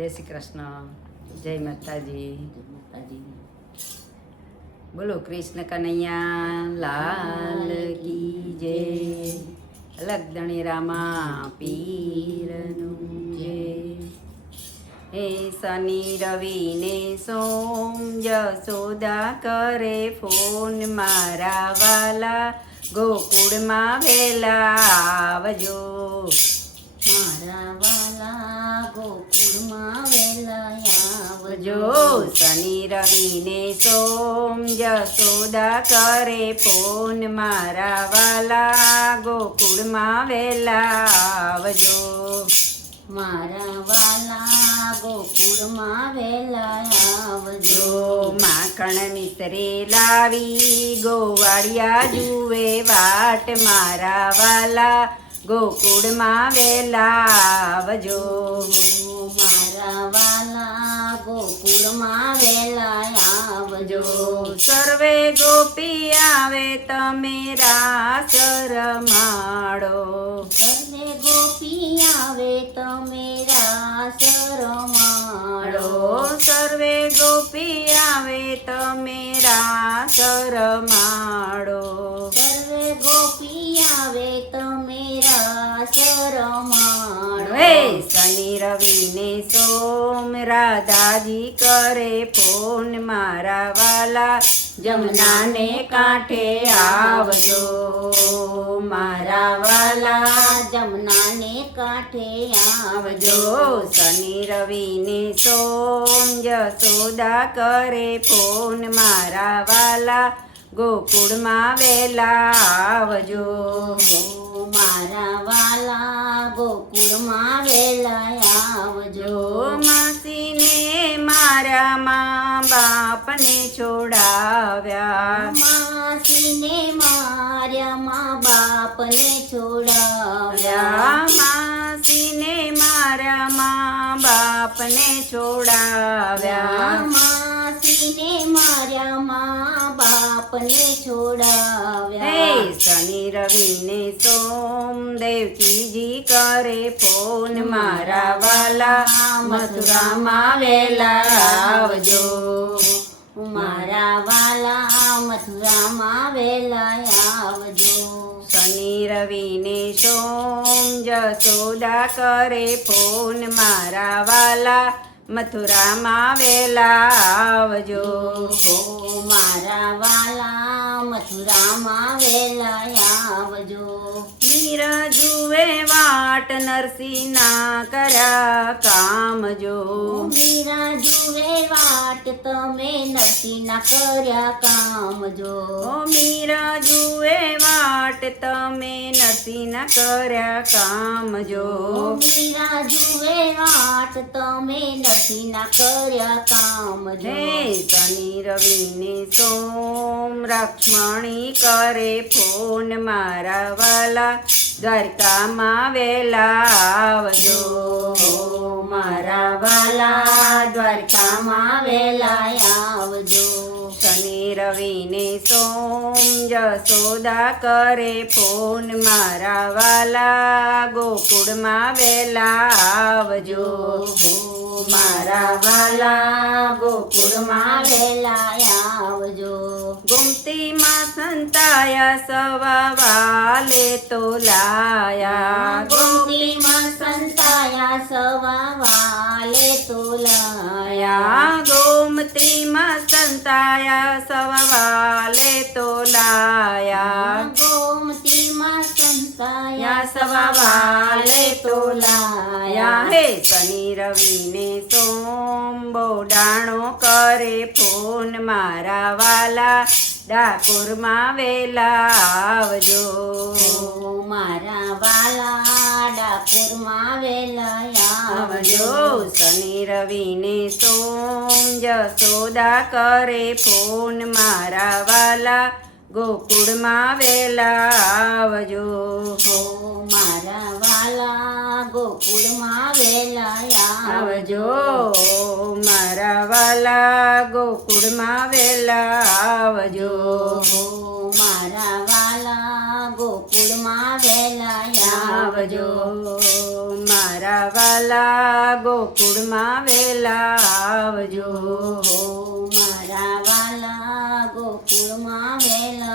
જય શ્રી કૃષ્ણ, જય માતાજી. બોલો કૃષ્ણ કનૈયા લાલ કી જય. લગદણી રામા પીરનું જય. હે શનિ રવિ ને સોમ જસોદા કરે ફોન, મારા વાલા ગોકુળમાં વેલા આવજો. મારા વાલા ગોકુળમાં વેલા આવજો. શનિ રવિ ને સોમ જસોદા કરે ફોન, મારા વાલા ગોકુળમાં વેલા આવજો. મારા વાલા ગોકુળમાં વેલા આવજો. માખણ મિશ્રી લાવી ગોવાળિયા જુએ વાટ, મારા વાલા ગોકુળમાં વેલા આવજો. મારા વાલા ગોકુળમાં વેલા આવજો. સર્વે ગોપી આવે તમે રાસ રમાડો. સર્વે ગોપી આવે તમે રાસ રમાડો. સર્વે ગોપી આવે તમે રાસ રમાડો. સર્વે ગોપી આવે તમે રાસ રમાડો. હે શનિ રવિ ને સોમ રાધાજી કરે ફોન, મારા વાલા જમનાને કાંઠે આવજો. મારા વાલા જમનાને કાંઠે આવજો. શનિ રવિ ને સોમ જસોદા કરે ફોન, મારા વાલા ગોકુળમાં વેલા આવજો. મારા વાલા ગોકુળમાં વેલા આવજો. માસીને મારા મા બાપને છોડાવ્યા. માસીને માર્યા મા બાપને છોડાવ્યા. માસીને મારા મા બાપને છોડાવ્યા. માસીને માર્યા મા બાપને છોડાવ્યા. શનિ રવિ ને સોમ દેવકીજી કરે ફોન, મારા વાલા મથુરામાં વેલા આવજો. મારા વાલા મથુરામાં વેલા આવજો. શનિ રવિ ને સોમ જસોદા કરે ફોન, મારા વાલા મથુરામાં વેલા આવજો. મારા વાલા મથુરામાં વેલા આવજો. મીરા જુએ વાટ નરસિંહના કર્યા કામ જો. મીરા જુએ વાટ તમે નરસિંહના કર્યા કામ જો. મીરા જુએ વાટ તમે નરસિંહના કર્યા કામ જો. મીરા જુએ વાટ તમે નરસિંહના કર્યા કામ જો. શનિ રવિ ને સોમ લક્ષ્મણી કરે ફોન, મારા વાલા દ્વારકામાં વેલા આવજો. મારા વાલા દ્વારકામાં વેલા આવજો. શનિ રવિ ને સોમ જસોદા કરે ફોન, મારા વાલા ગોકુળમાં વેલા આવજો. મારા વાલા ગોકુળમાં વેલા આવજો. ગોમતીમાં સંતાયા સવા વાલે તો લાયા. ગોમતીમાં સંતાયા સવા વાલે તોલાયા. ગોમતીમાં સંતાયા સવા વાલે તો લાયા. ગોમતીમાં સંતાયા સવા વાલે તો તોલાયા. હે શનિ રવિ ને સોમ બોડાણો કરે ફોન, મારા વાલા ડાકોરમાં વેલા આવજો. મારા વાલા ડાકોરમાં વેલા આવજો. શનિ રવિ ને સોમ જસોદા કરે ફોન, મારા વાલા ગોકુળમાં વેલા આવજો. મારા વાલા ગોકુળમાં વેલા આવજો. મારા વાલા ગોકુળમાં વેલા આવજો. મારા વાલા ગોકુળમાં વેલા આવજો. મારા વાલા ગોકુળમાં વેલા આવજો. મારા વાલા ગોકુળમાં વેલા